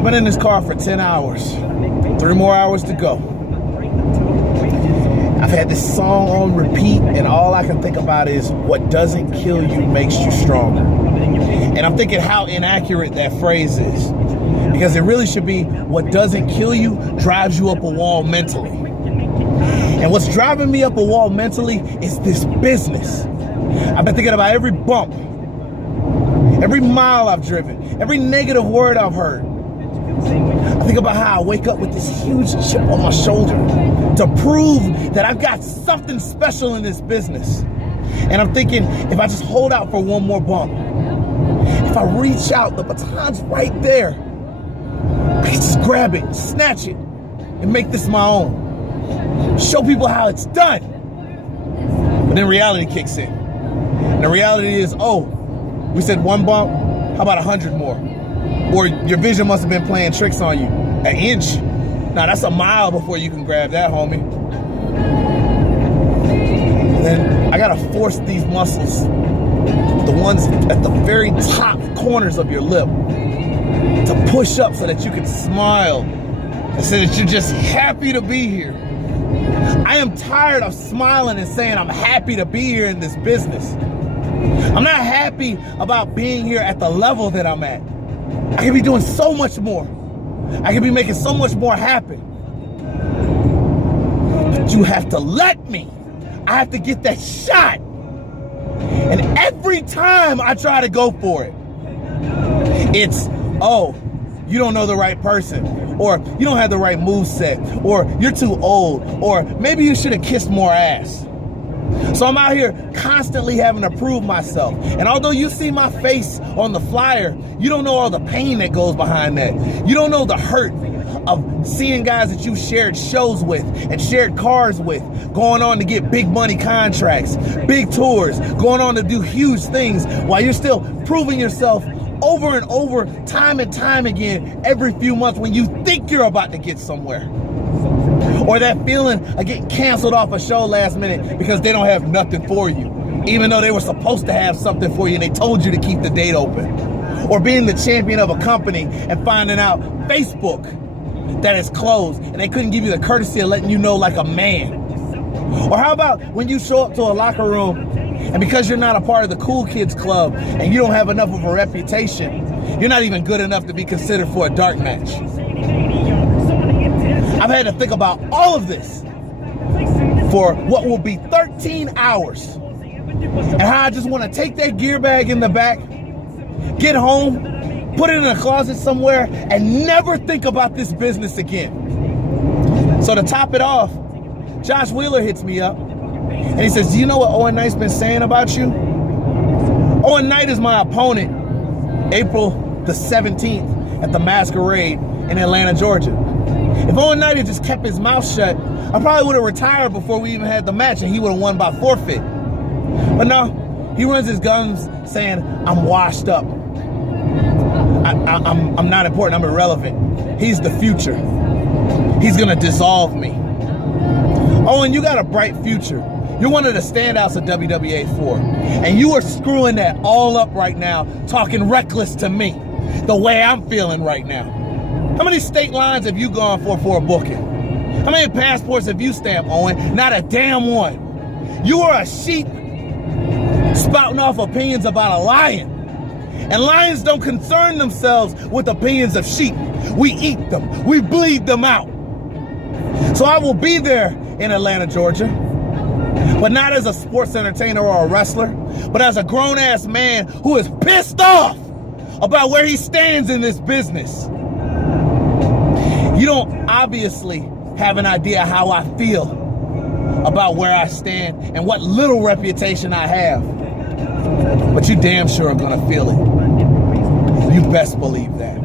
I've been in this car for 10 hours. 3 more hours to go. I've had this song on repeat, and all I can think about is what doesn't kill you makes you stronger. And I'm thinking how inaccurate that phrase is, because it really should be what doesn't kill you drives you up a wall mentally. And what's driving me up a wall mentally is this business. I've been thinking about every bump, every mile I've driven, every negative word I've heard. I think about how I wake up with this huge chip on my shoulder to prove that I've got something special in this business. And I'm thinking, if I just hold out for one more bump, if I reach out, the baton's right there. I can just grab it, snatch it, and make this my own. Show people how it's done. But then reality kicks in. And the reality is, oh, we said one bump, how about 100 more? Or your vision must have been playing tricks on you. An inch. Now that's a mile before you can grab that, homie. And then I gotta force these muscles, the ones at the very top corners of your lip, to push up so that you can smile and say that you're just happy to be here. I am tired of smiling and saying I'm happy to be here in this business. I'm not happy about being here at the level that I'm at. I could be doing so much more. I could be making so much more happen. But you have to let me. I have to get that shot. And every time I try to go for it, it's, oh, you don't know the right person, or you don't have the right moveset, or you're too old, or maybe you should have kissed more ass. So I'm out here constantly having to prove myself. And although you see my face on the flyer, you don't know all the pain that goes behind that. You don't know the hurt of seeing guys that you shared shows with and shared cars with, going on to get big money contracts, big tours, going on to do huge things while you're still proving yourself over and over, time and time again, every few months when you think you're about to get somewhere. Or that feeling of getting canceled off a show last minute because they don't have nothing for you, even though they were supposed to have something for you and they told you to keep the date open. Or being the champion of a company and finding out Facebook that is closed and they couldn't give you the courtesy of letting you know like a man. Or how about when you show up to a locker room and because you're not a part of the cool kids club and you don't have enough of a reputation, you're not even good enough to be considered for a dart match. I've had to think about all of this for what will be 13 hours. And how I just want to take that gear bag in the back, get home, put it in a closet somewhere, and never think about this business again. So to top it off, Josh Wheeler hits me up and he says, do you know what Owen Knight's been saying about you? Owen Knight is my opponent April the 17th at the Masquerade in Atlanta, Georgia. If Owen Knight had just kept his mouth shut, I probably would have retired before we even had the match and he would have won by forfeit. But no, he runs his guns saying, I'm washed up. I'm not important, I'm irrelevant. He's the future. He's gonna dissolve me. Owen, you got a bright future. You're one of the standouts of WWA4. And you are screwing that all up right now, talking reckless to me, the way I'm feeling right now. How many state lines have you gone for a booking? How many passports have you stamped, Owen? Not a damn one. You are a sheep spouting off opinions about a lion. And lions don't concern themselves with opinions of sheep. We eat them. We bleed them out. So I will be there in Atlanta, Georgia. But not as a sports entertainer or a wrestler, but as a grown-ass man who is pissed off about where he stands in this business. You don't obviously have an idea how I feel about where I stand and what little reputation I have. But you damn sure are gonna feel it. You best believe that.